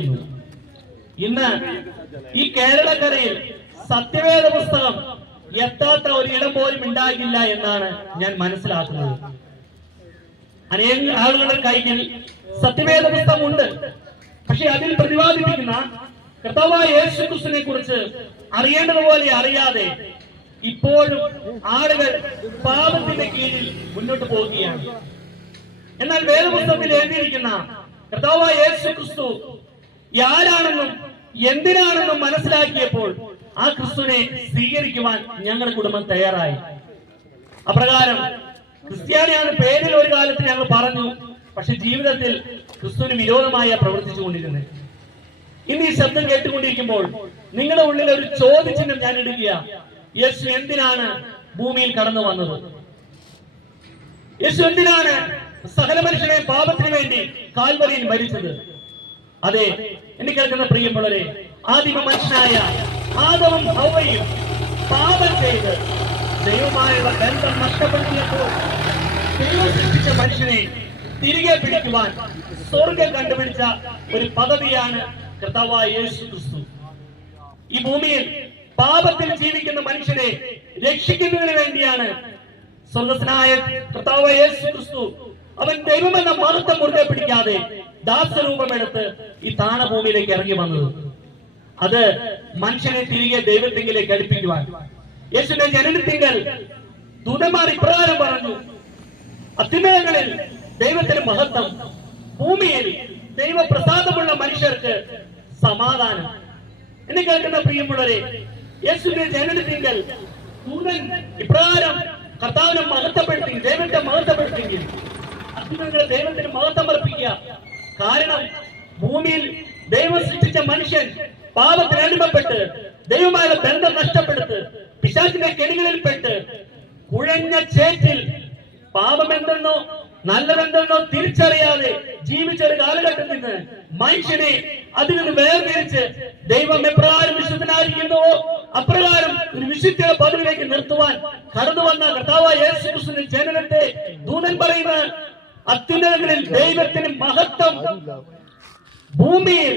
നിന്നു ഇന്ന് ഈ കേരളക്കരയിൽ സത്യവേദ പുസ്തകം എത്താത്ത ഇടം പോലും ഉണ്ടാകില്ല എന്നാണ് ഞാൻ മനസ്സിലാക്കുന്നത്. അനേക ആളുകളുടെ കയ്യിൽ സത്യവേദ പുസ്തകം ഉണ്ട് പക്ഷെ അതിൽ പ്രതിപാദിപ്പിക്കുന്ന കർത്താവായ യേശു ക്രിസ്തുവിനെ കുറിച്ച് അറിയേണ്ടതുപോലെ അറിയാതെ ഇപ്പോഴും ആളുകൾ പാപത്തിന്റെ കീഴിൽ മുന്നോട്ട് പോവുകയാണ്. എന്നാൽ വേദപുസ്തകത്തിൽ എഴുതിയിരിക്കുന്ന കർത്താവായ യേശു ക്രിസ്തു ആരാണെന്നും എന്തിനാണെന്നും മനസ്സിലാക്കിയപ്പോൾ ആ ക്രിസ്തുവിനെ സ്വീകരിക്കുവാൻ ഞങ്ങളുടെ കുടുംബം തയ്യാറായി. അപ്രകാരം ക്രിസ്ത്യാനിയാണ് പേരിൽ ഒരു കാലത്ത് ഞങ്ങൾ പറഞ്ഞു പക്ഷെ ജീവിതത്തിൽ ക്രിസ്തുവിന് വിരോധമായ പ്രവർത്തിച്ചുകൊണ്ടിരുന്നത് ഇന്ന് ഈ ശബ്ദം കേട്ടുകൊണ്ടിരിക്കുമ്പോൾ നിങ്ങളുടെ ഉള്ളിൽ ഒരു ചോദ്യചിഹ്നം ഞാൻ ഇടുക യേശു എന്തിനാണ് ഭൂമിയിൽ കടന്നു വന്നത്? യേശു എന്തിനാണ് സകല മനുഷ്യനെ പാപത്തിന് വേണ്ടി കാൽവരിയിൽ മരിച്ചത്? അതെ എന്നെ കേൾക്കുന്ന പ്രിയമുള്ളവരെ ആദിമ മനുഷ്യനായ ആദവും ഹൗവയും പാപം ചെയ്ത് ദൈവമായുള്ള ബന്ധം നഷ്ടപ്പെടുത്തിയപ്പോൾ ദൈവം സൃഷ്ടിച്ച മനുഷ്യനെ തിരികെ പിടിക്കുവാൻ സ്വർഗം കണ്ടുപിടിച്ച ഒരു പദവിയാണ് കർത്താവായ യേശു ക്രിസ്തു. ഈ ഭൂമിയിൽ പാപത്തിൽ ജീവിക്കുന്ന മനുഷ്യനെ രക്ഷിക്കുന്നതിന് വേണ്ടിയാണ് സ്വർഗസ്നായ കർത്താവ് യേശു ക്രിസ്തു അവൻ ദൈവമെന്ന മഹത്വം മുറുകെ പിടിക്കാതെ ദാസരൂപമെടുത്ത് ഈ താണഭൂമിയിലേക്ക് ഇറങ്ങി വന്നത്. അത് മനുഷ്യനെ തിരികെ ദൈവത്തിങ്കിലേക്ക് അടുപ്പിക്കുവാൻ. യേശുവിന്റെ ജനനത്തിങ്കൽ ദൂതന്മാർ ഇപ്രകാരം പറഞ്ഞു അത്യുന്നതങ്ങളിൽ ദൈവത്തിന് മഹത്വം ഭൂമിയിൽ ദൈവപ്രസാദമുള്ള മനുഷ്യർക്ക് സമാധാനം. എന്നെ കേൾക്കുന്ന പ്രിയമുള്ളവരെ യേശുവിന്റെ ജനനത്തിങ്കൽ ദൂതൻ ഇപ്രകാരം കർത്താവിനെ മഹത്വപ്പെടുത്തി ദൈവത്തെ മഹത്വപ്പെടുത്തിയെങ്കിൽ അത്യുന്നതങ്ങളെ ദൈവത്തിന് മഹത്വം അർപ്പിക്കുക കാരണം ഭൂമിയിൽ ദൈവം സൃഷ്ടിച്ച മനുഷ്യൻ പാപത്തിന് അടിമപ്പെട്ട് ദൈവമായ ബന്ധം നഷ്ടപ്പെടുത്ത് പിശാചിന്റെ കെണികളിൽപ്പെട്ട് കുഴഞ്ഞ ചേറ്റിൽ പാപമെന്തെന്നോ നല്ലതെന്തെന്നോ തിരിച്ചറിയാതെ ജീവിച്ച ഒരു കാലഘട്ടത്തിൽ നിന്ന് മനുഷ്യനെ അതിൽ നിന്ന് വേർതിരിച്ച് ദൈവം എപ്രകാരം വിശുദ്ധനായിരിക്കുന്നുവോ അപ്രകാരം ഒരു വിശുദ്ധ പദവിയിലേക്ക് നിർത്തുവാൻ കടന്നു വന്ന കർത്താവ് ജനനത്തെ ദൂതൻ പറയുന്ന അത്യുന്നതങ്ങളിൽ ദൈവത്തിന് മഹത്വം. ഭൂമിയിൽ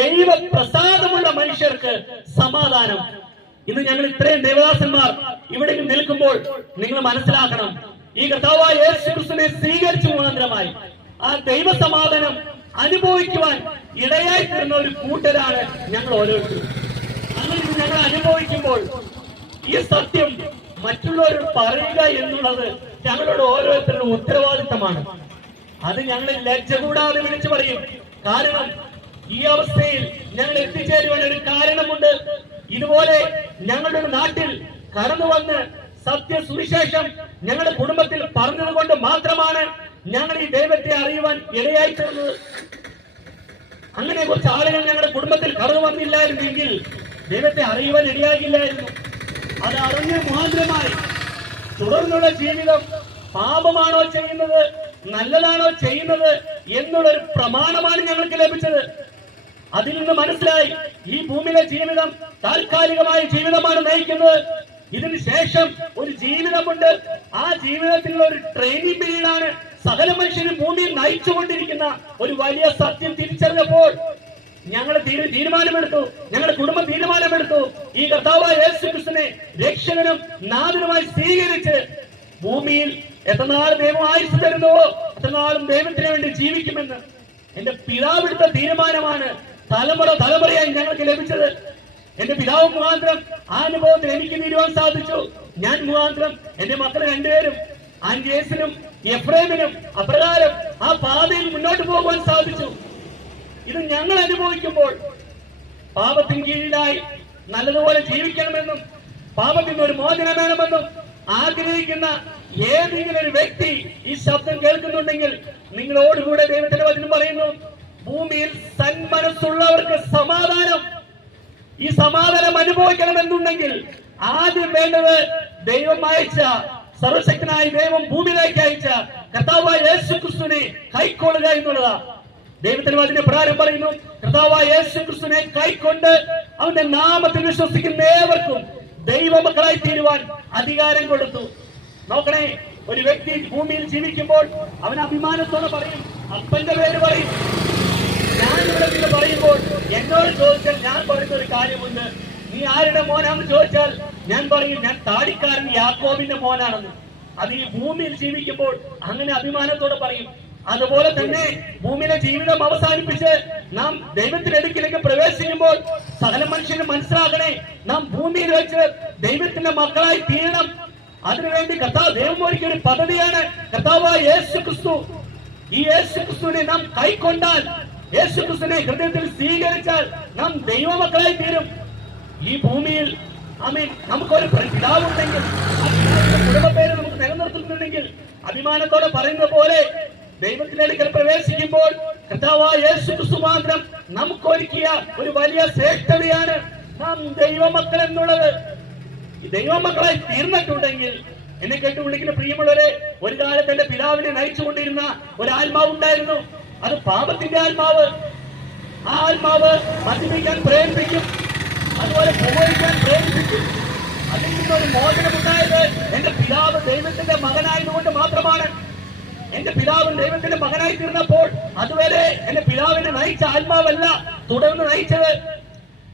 ദൈവ പ്രസാദമുള്ള മനുഷ്യർക്ക് സമാധാനം. ഇന്ന് ഞങ്ങൾ ഇത്രയും ദേവദാസന്മാർ ഇവിടെ നിൽക്കുമ്പോൾ നിങ്ങൾ മനസ്സിലാക്കണം ഈ കർത്താവായ യേശു ക്രിസ്തുവിനെ സ്വീകരിച്ചു മുഖാന്തരമായി. ആ ദൈവ സമാധാനം അനുഭവിക്കുവാൻ ഇടയായി തീർന്ന ഒരു കൂട്ടരാണ് ഞങ്ങൾ ഓരോരുത്തരും. അങ്ങനെ ഞങ്ങൾ അനുഭവിക്കുമ്പോൾ ഈ സത്യം മറ്റുള്ളവരോട് പറയുക എന്നുള്ളത് ഞങ്ങളുടെ ഓരോരുത്തരുടെ ഉത്തരവാദിത്തമാണ്. അത് ഞങ്ങൾ ലജ്ജ കൂടാതെ വിളിച്ചു പറയും. കാരണം ഈ അവസ്ഥയിൽ ഞങ്ങൾ എത്തിച്ചേരുവാൻ ഒരു കാരണമുണ്ട്. ഇതുപോലെ ഞങ്ങളുടെ നാട്ടിൽ കടന്നു വന്ന് സത്യ സുവിശേഷം ഞങ്ങളുടെ കുടുംബത്തിൽ പറഞ്ഞത് കൊണ്ട് മാത്രമാണ് ഞങ്ങൾ ഈ ദൈവത്തെ അറിയുവാൻ ഇടയായി തീർന്നത് അങ്ങനെ കുറച്ച് ആളുകൾ ഞങ്ങളുടെ കുടുംബത്തിൽ കടന്നു വന്നില്ലായിരുന്നെങ്കിൽ ദൈവത്തെ അറിയുവാൻ ഇടയാകില്ലായിരുന്നു. അത് അറിഞ്ഞ മുഖാന്തരമായി തുടർന്നുള്ള ജീവിതം പാപമാണോ ചെയ്യുന്നത് നല്ലതാണോ ചെയ്യുന്നത് എന്നുള്ള ഒരു പ്രമാണമാണ് ഞങ്ങൾക്ക് ലഭിച്ചത്. അതിൽ നിന്ന് മനസ്സിലായി ഈ ഭൂമിയിലെ ജീവിതം താൽക്കാലികമായ ജീവിതമാണ് നയിക്കുന്നത്. ഇതിന് ശേഷം ഒരു ജീവിതമുണ്ട്. ആ ജീവിതത്തിലുള്ള ഒരു ട്രെയിനിങ് പീരീഡാണ് സകല മനുഷ്യരും ഭൂമിയിൽ നയിച്ചുകൊണ്ടിരിക്കുന്ന ഒരു വലിയ സത്യം തിരിച്ചറിഞ്ഞപ്പോൾ ഞങ്ങൾ തീരു- തീരുമാനമെടുത്തു. ഞങ്ങളുടെ കുടുംബം തീരുമാനമെടുത്തു. ഈ കർത്താവായ യേശു ക്രിസ്തുവിനെ രക്ഷകനും നാഥനുമായി സ്വീകരിച്ച് ഭൂമിയിൽ എത്രനാൾ ദൈവം ആയുസ് തരുന്നുവോ എത്രനാളും ദൈവത്തിന് വേണ്ടി ജീവിക്കുമെന്ന് എന്റെ പിതാവെടുത്ത തീരുമാനമാണ് തലമുറ തലമുറയായി ഞങ്ങൾക്ക് ലഭിച്ചത്. എന്റെ പിതാവ് മുഖാന്തരം ആ അനുഭവത്തിൽ എനിക്ക് തീരുവാൻ സാധിച്ചു. ഞാൻ മുഖാന്തരം എന്റെ മക്കൾ രണ്ടുപേരും ആൻജേസിനും എഫ്രേമിനും അപ്രകാരം ആ പാതയിൽ മുന്നോട്ട് പോകുവാൻ സാധിച്ചു. ഇത് ഞങ്ങൾ അനുഭവിക്കുമ്പോൾ പാപത്തിന് കീഴിലായി നല്ലതുപോലെ ജീവിക്കണമെന്നും പാപത്തിന് ഒരു മോചനം വേണമെന്നും ആഗ്രഹിക്കുന്ന ഏതെങ്കിലും ഒരു വ്യക്തി ഈ ശബ്ദം കേൾക്കുന്നുണ്ടെങ്കിൽ നിങ്ങളോടുകൂടെ ദൈവത്തിന്റെ വചനം പറയുന്നു ഭൂമിയിൽ സന്മനസ്സുള്ളവർക്ക് സമാധാനം. ഈ സമാധാനം അനുഭവിക്കണമെന്നുണ്ടെങ്കിൽ ആദ്യം വേണ്ടത് ദൈവം അയച്ച സർവശക്തനായ ദൈവം ഭൂമിയിലേക്ക് അയച്ച കർത്താവായ യേശു ക്രിസ്തുവിനെ കൈക്കൊള്ളുക എന്നുള്ളതാ ദൈവത്തിന് അതിന്റെ പ്രകാരം പറയുന്നു യേശു ക്രിസ്തുവിനെ കൈക്കൊണ്ട് അവന്റെ നാമത്തിൽ വിശ്വസിക്കുന്ന ഏവർക്കും ദൈവമക്കളായി തീരുവാൻ അധികാരം കൊടുത്തു. നോക്കണേ ഒരു വ്യക്തി ഭൂമിയിൽ ജീവിക്കുമ്പോൾ അവൻ അഭിമാനത്തോടെ പറയും അപ്പന്റെ പേര് പറയും. ഞാൻ ഇവിടെ നിന്ന് പറയുമ്പോൾ എന്നോട് ചോദിച്ചാൽ ഞാൻ പറയുന്ന ഒരു കാര്യമുണ്ട്. നീ ആരുടെ മോനാണെന്ന് ചോദിച്ചാൽ ഞാൻ പറയും ഞാൻ താടിക്കാരൻ യാക്കോബിന്റെ മോനാണെന്ന്. അത് ഈ ഭൂമിയിൽ ജീവിക്കുമ്പോൾ അങ്ങനെ അഭിമാനത്തോടെ പറയും. അതുപോലെ തന്നെ ഭൂമിയിലെ ജീവിതം അവസാനിപ്പിച്ച് നാം ദൈവത്തിന്റെ അടുക്കിലേക്ക് പ്രവേശിക്കുമ്പോൾ സകല മനുഷ്യന് മനസ്സിലാകണേ നാം ഭൂമിയിൽ വെച്ച് ദൈവത്തിന്റെ മക്കളായി തീരണം. അതിനുവേണ്ടി കർത്താവ് ദൈവം ഒരുക്കിയ ഒരു പദ്ധതിയാണ്. കർത്താവായ യേശു ക്രിസ്തു ഈ യേശു ക്രിസ്തുവിനെ നാം കൈക്കൊണ്ടാൽ യേശു ക്രിസ്തുവിനെ ഹൃദയത്തിൽ സ്വീകരിച്ചാൽ നാം ദൈവമക്കളായി തീരും. ഈ ഭൂമിയിൽ ആമീൻ നമുക്കൊരു പിതാവുണ്ടെങ്കിൽ കുടുംബ പേര് നമുക്ക് നിലനിർത്തുന്നുണ്ടെങ്കിൽ അഭിമാനത്തോടെ പറയുന്ന പോലെ ദൈവത്തിന്റെ അടുക്കൽ പ്രവേശിക്കുമ്പോൾ കർത്താവായ മാത്രം നമുക്കൊരുക്കിയ ഒരു വലിയ ശ്രേഷ്ഠതയാണ് നാം ദൈവമക്കൾ എന്നുള്ളത്. ദൈവമക്കളായി തീർന്നിട്ടുണ്ടെങ്കിൽ എന്നെ കേട്ട് വിളിക്കുന്ന പ്രിയമുള്ളവരെ ഒരു കാലത്ത് എന്റെ പിതാവിനെ നയിച്ചുകൊണ്ടിരുന്ന ഒരു ആത്മാവ് ഉണ്ടായിരുന്നു. അത് പാപത്തിന്റെ ആത്മാവ്. ആ ആത്മാവ് മദ്യപിക്കാൻ പ്രേരിപ്പിക്കും. അതുപോലെ പ്രബോധിക്കാൻ പ്രേരിപ്പിക്കും. അതിൽ നിന്നൊരു മോചനമുണ്ടായത് എന്റെ പിതാവ് ദൈവത്തിന്റെ മകനായതുകൊണ്ട് മാത്രമാണ്. എന്റെ പിതാവ് ദൈവത്തിന്റെ മകനായി തീർന്നപ്പോൾ അതുവരെ എന്റെ പിതാവിനെ നയിച്ച ആത്മാവല്ല. തുടർന്ന് നയിച്ചത്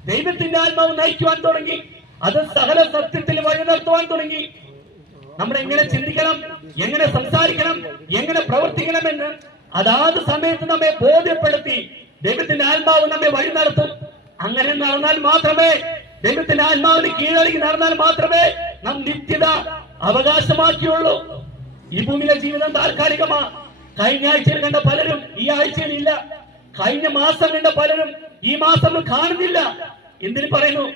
ദൈവത്തിന്റെ ആത്മാവ് നയിക്കുവാൻ തുടങ്ങി. അത് സകല സത്യത്തിൽ വഴി നിർത്തുവാൻ തുടങ്ങി. നമ്മൾ എങ്ങനെ ചിന്തിക്കണം? എങ്ങനെ സംസാരിക്കണം? എങ്ങനെ പ്രവർത്തിക്കണം എന്ന് അതാത് സമയത്ത് നമ്മെ ബോധ്യപ്പെടുത്തി ദൈവത്തിന്റെ ആത്മാവ് നമ്മെ വഴി നടത്തും. അങ്ങനെ നടന്നാൽ മാത്രമേ ദൈവത്തിന്റെ ആത്മാവിന് കീഴടങ്ങി നടന്നാൽ മാത്രമേ നാം നിത്യത അവകാശമാക്കിയുള്ളൂ. ഈ ഭൂമിയിലെ ജീവിതം താൽക്കാലികമാ. കഴിഞ്ഞ ആഴ്ചയിൽ കണ്ട പലരും ഈ ആഴ്ചയിൽ ഇല്ല. കഴിഞ്ഞ മാസം കണ്ട പലരും ഈ മാസം കാണുന്നില്ല. എന്തിനു പറയുന്നു?